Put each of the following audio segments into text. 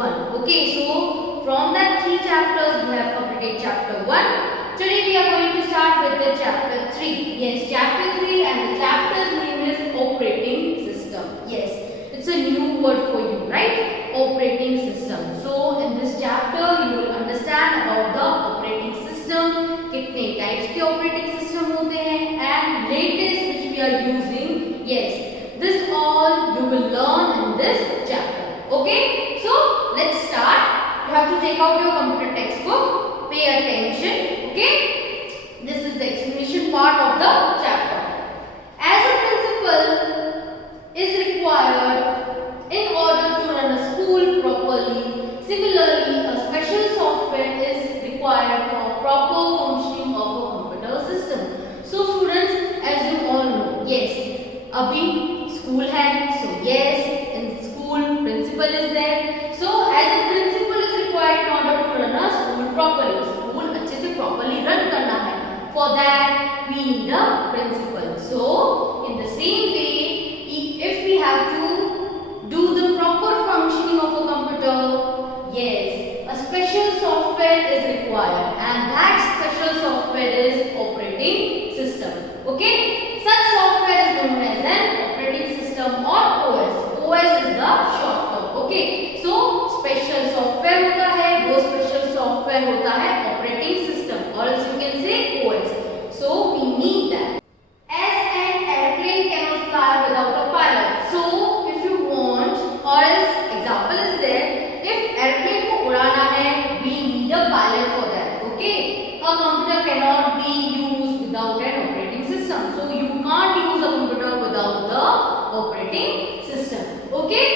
1. Okay, so from that 3 chapters we have completed chapter 1. Today we are going to start with the chapter 3. Yes, chapter 3, and the chapter's name is operating system. Yes, it's a new word for you, right? Operating system. So in this chapter you will understand about the operating system, कितने types के operating system होते हैं, and latest which we are using. Yes, this all you will learn in this chapter. Okay, so let's start. You have to take out your computer textbook. Pay attention. Okay, this is the explanation part of the chapter. As a principal is required in order to run a school properly, similarly a special software is required for proper functioning of a computer system. So students, as you all know, yes, अभी school है, so yes, in school principal is there. So as a principal is required in order to run a school properly. Properly run करना है. For that we need a principal. So in the same way, if we have to do the proper functioning of a computer, yes, a special software is required, and that special software is operating system. Okay, such software is known as an operating system or OS. OS is the short form. Okay, so special software होता है, वो special software होता है operating system. Or else you can say OS. So we need that. As an airplane cannot fly without a pilot. So if you want, or else example is there, if airplane को उड़ाना है, we need a pilot for that. Okay, a computer cannot be used without an operating system. So you can't use a computer without the operating system. Okay.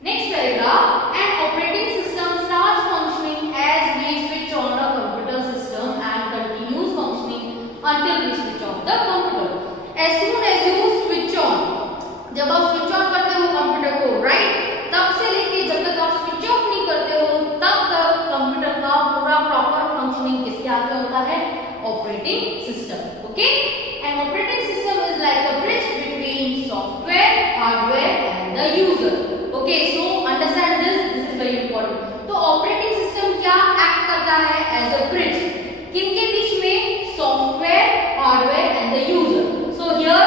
Next paragraph. An operating system starts functioning as we switch on a computer system and continues functioning until we switch off the computer. As soon as you switch on, जब आप switch on करते हो computer को, right, तब से लेके जब तक आप switch off नहीं करते हो, तब तक कंप्यूटर का पूरा proper functioning किसके हाथ में होता है? Operating system. Okay, an operating system is like a bridge between software, hardware and the user. Okay, so understand this. This is very important. तो ऑपरेटिंग सिस्टम क्या एक्ट करता है एज अ ब्रिज किनके बीच में? Software, hardware and the user. So here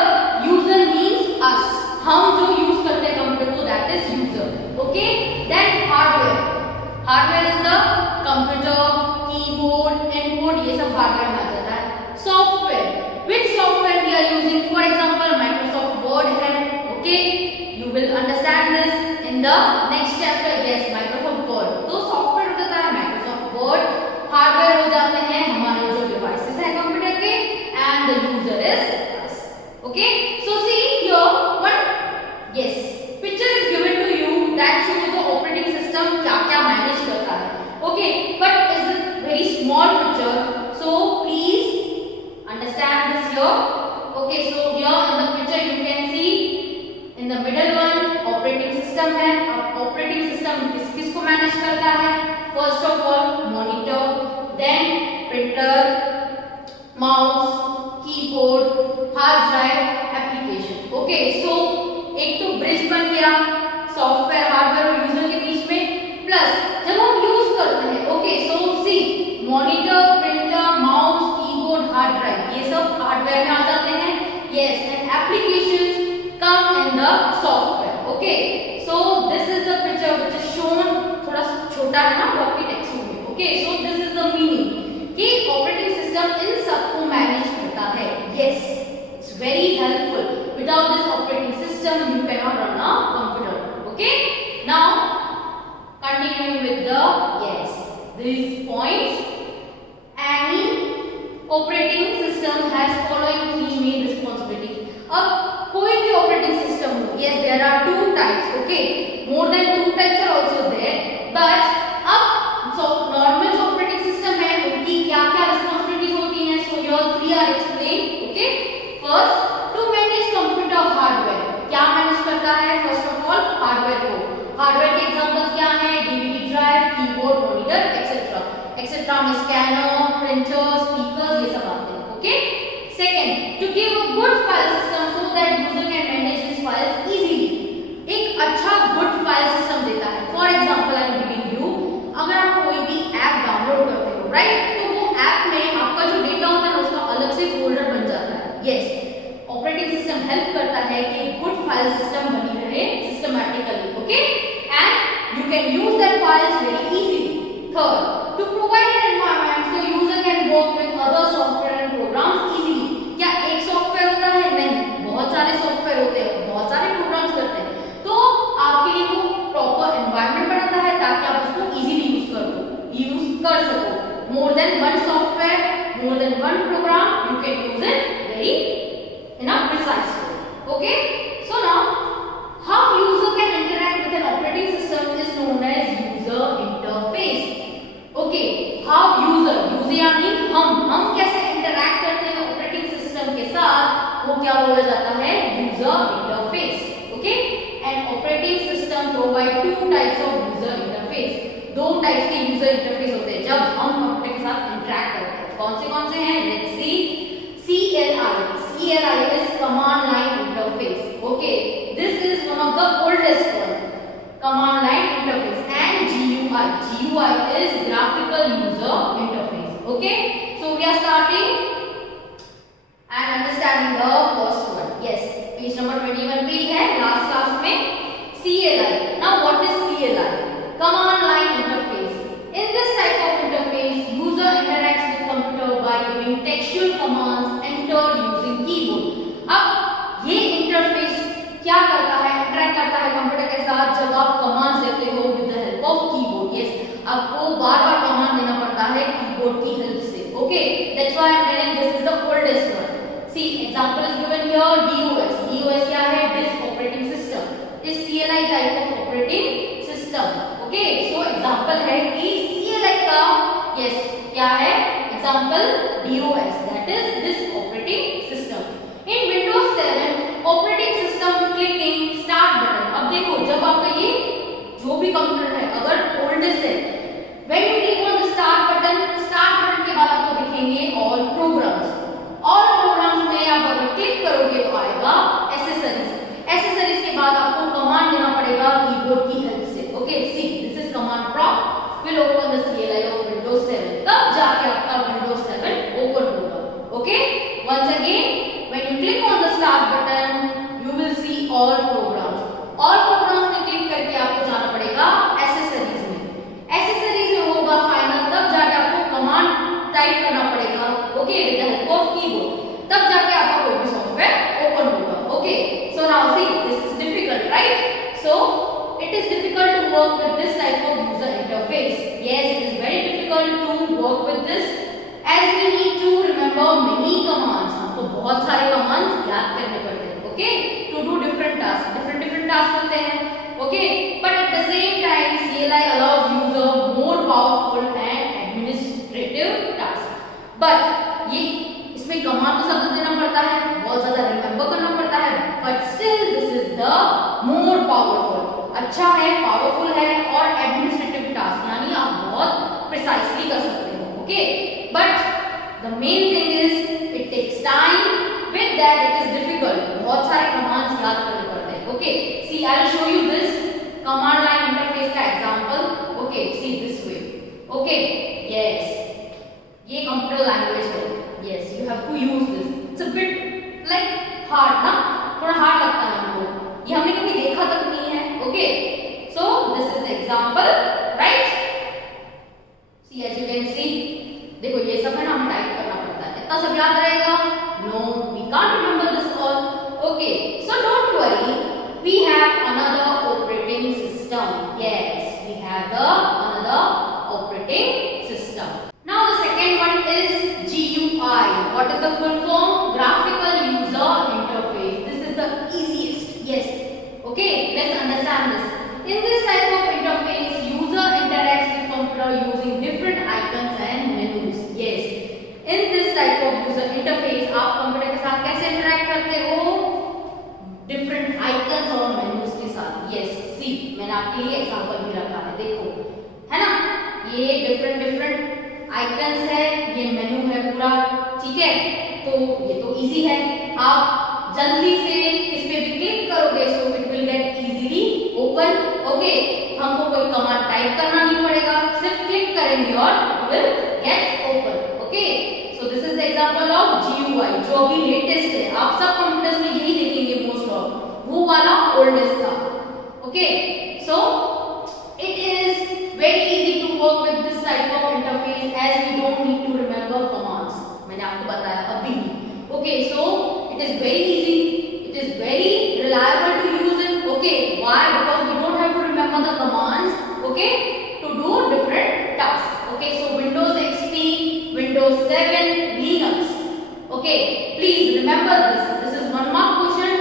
user means us, हम जो use करते हैं कंप्यूटर को, that is user. Okay, then hardware. Hardware is the computer, keyboard, input, ये सब हार्डवेयर में आ जाता है. Software, which software we are using? For example Microsoft Word है. Okay, you will understand this in the next chapter. Yes, Microsoft Word. तो software हो जाता है Microsoft Word. हार्डवेयर हो जाते हैं हमारे जो डिवाइसेस हैं कंप्यूटर के, and the user is us. Okay, so see here one, yes, picture is given to you that shows the operating system क्या क्या मैनेज करता है. Okay, but is a very small picture, so please understand this here. Okay, so here in the picture you can see in the middle one operating system है. अब operating system किस किस को manage करता है? First of all monitor, then printer, mouse, keyboard, hard drive, application. Okay, so एक तो bridge बन गया सॉफ्टवेयर, हार्डवेयर और यूजर के बीच में. प्लस जब हम यूज करते हैं, okay, so see monitor, printer, mouse, keyboard, hard drive, ये सब हार्डवेयर में आ जाते हैं. Yes, and applications come in the software. Okay, so this is the picture which is shown. थोड़ा छोटा है ना आपकी टेक्स्ट में. Okay, so this is the meaning कि operating system इन सबको मैनेज करता है. Yes, it's very helpful. Without this operating system, you cannot run a computer. Okay, now continuing with the these points. Any operating system has following 3 main responsibilities. अब कोई भी operating system हो, yes, there are 2 types. Okay, more than 2 types are also there, but अब so normal जो operating system है उनकी क्या क्या रिस्पांसिबिलिटीज होती हैं? So your 3 are explained. Okay, first to manage computer hardware. क्या मैनेज करता है? first of all हार्डवेयर को. हार्डवेयर के एग्जांपल्स क्या हैं? DVD drive, keyboard, monitor, etcetera. Etcetera में स्कैनर, प्रिंटर, स्पीकर्स, ये सब आते हैं. Okay, second, to give a good file system so that user can manage his files easily. एक अच्छा good file system देता है. For example, can use that files very easily. Third, to provide an environment so user can work with other software and programs easily. क्या एक software होता है? नहीं, बहुत सारे सॉफ्टवेयर होते हैं, बहुत सारे प्रोग्राम्स करते हैं, तो आपके लिए वो प्रॉपर एनवायरनमेंट बनाता है ताकि आप उसको इजीली यूज कर सको. More than one software, more than one program, you can use it very in a precise way. Okay, so now how user can interact with an operating system is known as user interface. Okay, how user यानी हम कैसे interact करते हैं operating system के साथ, वो क्या बोला जाता है? User interface. Okay, and operating system provide two types of user interface. दो टाइप्स के यूजर इंटरफेस होते हैं जब हम कंप्यूटर के साथ इंटरैक्ट करते हैं. कौन से हैं? Let's see. CLI is command line interface. Okay, this is one of the oldest one, command line interface. And GUI is graphical user interface. Okay, so we are starting and understanding the first one. Yes, page number 21 पे है last class में. CLI. Now what is CLI? Command line interface. In this type of interface, user interacts with computer by giving textual commands entered using keyboard. अब ये interface क्या करता है? Interact करता है कंप्यूटर के साथ जब आप कमांड्स देते हो with the help of keyboard. Yes, आपको बार-बार कमांड देना पड़ता है कीबोर्ड की हेल्प से. Okay, that's why I am telling this is the oldest one. See example is given here. DOS क्या है? Disk operating system. Is CLI type of operating system. Okay, so example है कि CLI का yes क्या है? Example DOS, that is disk operating system. In Windows 7 operating system clicking start button. अब देखो, जब आपका ये जो भी कंप्यूटर है अगर ओल्डेस्ट है, when you click on the start button के बाद आपको दिखेंगे ऑल प्रोग्राम्स में आप अगर क्लिक करोगे तो आएगा एसेसरीज के बाद आपको कमांड देना पड़ेगा कीबोर्ड की हेल्प से. Okay, see this is command prompt will open the CLI of Windows 7. तब जाके आपका विंडोज 7 ओपन होगा. Okay, once again when you click on the start button you will see all programs में click करके आपको जाना पड़ेगा एसेसरीज में होगा फाइनल, तब जाके आपको कमांड टाइप करना पड़ेगा. Okay, with the help of keyboard, तब जाके आपका कोई भी सॉफ्टवेयर ओपन होगा. Okay, so now see this is difficult, right? So it is difficult to work with this type of user interface. Yes, it is very difficult to work with this as we need to remember many commands. हमको बहुत सारे commands याद करने पड़ते हैं. Okay, to do different tasks होते हैं. Okay, but at the same time CLI allows user more powerful and administrative tasks. But ये इसमें command तो सब देना पड़ता है, बहुत ज़्यादा remember करना पड़ता है, but still this is the more powerful. अच्छा है, पावरफुल है और एडमिनिस्ट्रेटिव टास्क यानी आप बहुत प्रिसाइसली कर सकते हो. Okay, but the main thing is it takes time, with that it is difficult. बहुत सारे कमांड्स याद करने पड़ते हैं. Okay, see I will show you this command line interface का example. Okay, see this way. Okay, yes, ये computer language है. Yes, you have to use this. It's a bit like hard ना, थोड़ा hard लगता है हमको, ये हमने कभी देखा तक नहीं है. Okay, so this is the example, right? See, as you can see, देखो ये सब है ना, हमें टाइप करना पड़ता है. इतना सब याद रहेगा? No, we can't remember this all. Okay, so don't worry, we have another operating system. Yes, we have another operating system. Now the second one is GUI. What is the full form? Graphical User Interface. This is the easiest. Yes. Okay, let's understand this. In this type of interface, user interacts with computer using different icons and menus. Yes, in this type of user interface, आप computer के साथ कैसे interact करते हो? Different icons और menus के साथ. Yes, see, मैंने आपके लिए एग्जांपल भी रखा है, देखो, है ना? ये different icons है, ये मेनू है पूरा, ठीक है? तो ये तो इजी है, आप जल्दी से इस पे भी क्लिक करोगे so it will get easily open. Okay, हमको कोई कमांड टाइप करना नहीं पड़ेगा, सिर्फ क्लिक करेंगे और it will get open. Okay, so this is the example of GUI जो अभी लेटेस्ट है. आप सब कंप्यूटर्स में यही देखेंगे मोस्ट ऑफ, वो वाला ओल्डेस्ट था. Okay, so it work with this type of interface as we don't need to remember commands. मैंने आपको बताया अभी भी. Okay, so it is very easy, it is very reliable to use it. Okay, why? Because we don't have to remember the commands, okay, to do different tasks. Okay, so Windows XP, Windows 7, Linux. Okay, please remember this. This is one mark question.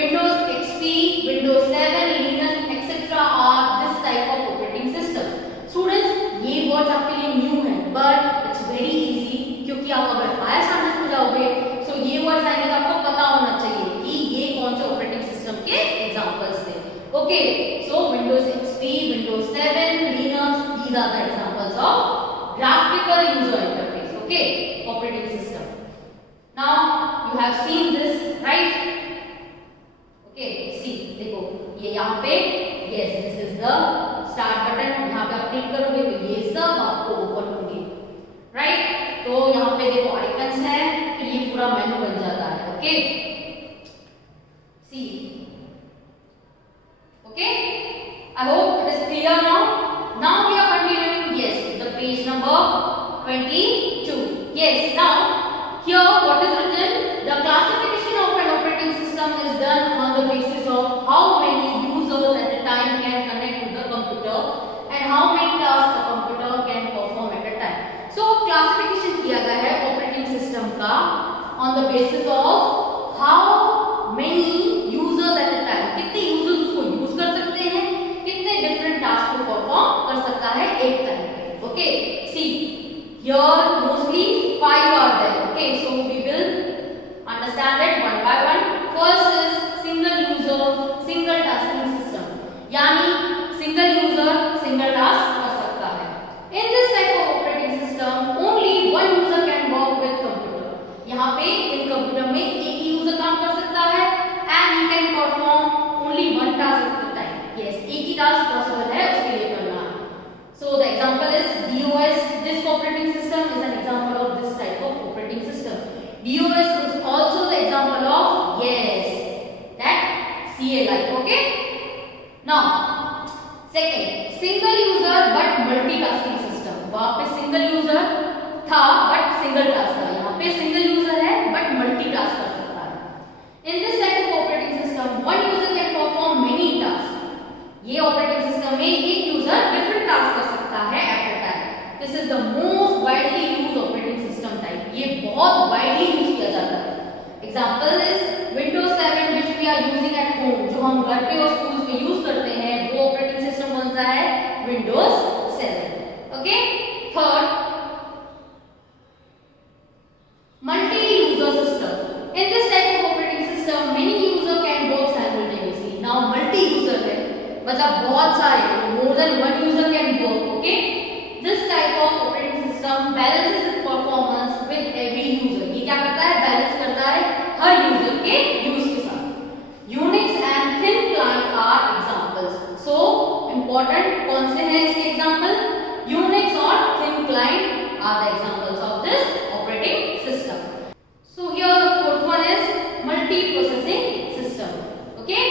Windows XP, Windows 7, Linux, etc. are this type of operating system. Students, ये words आपके लिए new हैं, but it's very easy क्योंकि आप अगर higher standards में जाओगे, so ये words आएंगे तो आपको पता होना चाहिए कि ये कौन से operating system के examples थे. Okay, so Windows XP, Windows 7, Linux, these are the examples of graphical user interface. Okay, operating system. Now you have seen this, right? Okay, see, देखो ये यहाँ पे yes, this is the start button. यहाँ पे आप click करोगे तो ये सब आपको ओपन होंगे, right? तो यहाँ पे देखो आइकन्स हैं, फिर ये पूरा मेनू बन जाता है. Okay, see, okay, I hope it is clear now. Now we are continuing, yes, with the page number 22. Yes, now here what is written? The classification of an operating system is done on the basis of how many users at a time can connect to the computer and how many tasks the computer can perform at a time. So classification किया गया है operating system का on the basis of how many users at a time, कितने users उसको use कर सकते हैं, कितने different tasks को perform कर सकता है एक time पे. Okay, see, here mostly 5 are there. Okay, so we will understand it one by one. First is single user, single tasking system. यानी single user, single task कर सकता है. In this type of operating system, only one user can work with computer. यहाँ पे इन computer में एक ही user काम कर सकता है and he can perform only one task at a time. Yes, एक ही task possible है उसके लिए करना है. So the example is DOS. This operating system is an example of this type of operating system. DOS is also the example of yes, that CLI. Okay. Now, second, single user but multitasking system. वहाँ पे single user था but single task था. यहाँ पे single user है but multitask कर सकता है. In this type of operating system, one user can perform many tasks. ये operating system में एक user different tasks कर सकता है at a time. This is the most widely used operating system type. ये बहुत widely use किया जाता है. Example is Windows 7 which we are using at home. जो हम घर पे और schools में use करते हैं वो operating system कौन सा है? Windows 7. Okay. Third, multi-user system. In this type of operating system, many users can work simultaneously. Now multi-user है, मतलब बहुत सारे, more than one user can work. Okay. This type of operating system balances its performance with every user. ये क्या करता है? Balance करता है हर user के use के साथ. Unix and thin client are examples. So important कौन से हैं इसके example? Unix और thin client are the examples of this operating system. So here the fourth one is multi-processing system. Okay.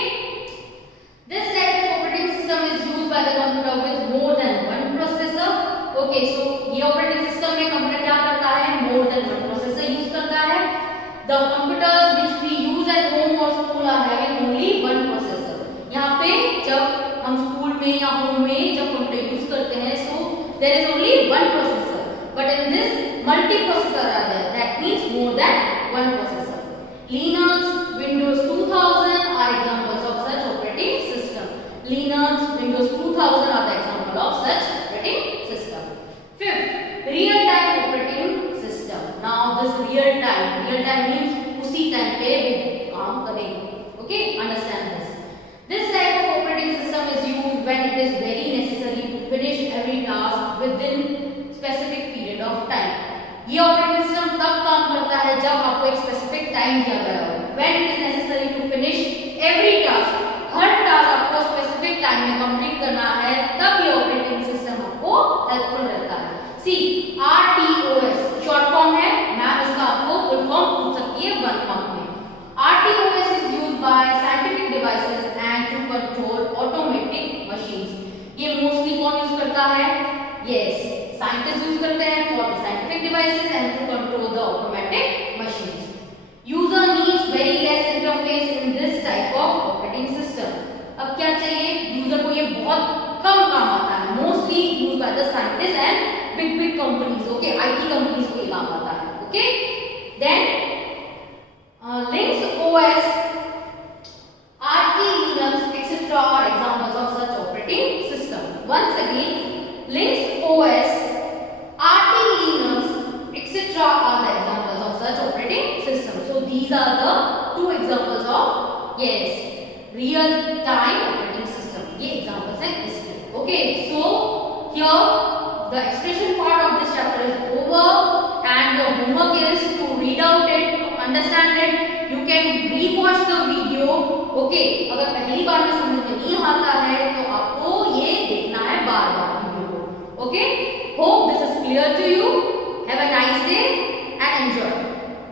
This type of operating system is used by the computer with more than one processor. Okay, so ये operating system में computer क्या करता है? More than one processor use करता है. The computers which we use at home or school are having only one processor. यहाँ पे जब हम स्कूल में या होम में जब कंप्यूटर यूज करते हैं, so there is only one processor. But in this, multi-processor are there. That means more than one processor. Linux, Windows 2000 are examples of such operating system. Linux, Windows 2000 are the example of such operating system. Fifth, real-time operating system. Now this real-time means उसी time पे वो काम करेगा. Okay, understand this. This type of operating system is used when it is very necessary to finish every task within specific period of time. ये operating system तब काम करता है जब आपको एक specific time दिया गया हो. When it is necessary to finish every task, her task आपको specific time में complete करना है, तब ये operating system आपको helpful रहता है. See, RTOS short form है, मैम इसका आपको full form पूछ सकती है 1 mark में. RTOS is used by scientific devices and to control automatic machines. ये mostly कौन यूज करता है? Yes, scientists use करते हैं for the scientific devices and to control the automatic machines. User needs very less interface in this type of operating system. अब क्या चाहिए? User को ये बहुत कम काम आता है. Mostly used by the scientists and big companies. Okay, IT companies को ये काम आता है. Okay, then Linux OS, RT Linux, etc. are examples of such operating system. Once again, Linux OS, RT Linux, etc. are the examples of such operating system. So these are the two examples of real time operating system. ये examples हैं इसके. Okay, so here the expression part of this chapter is over, and your homework is to read out it, to understand it. You can rewatch the video. Okay, अगर पहली बार में समझ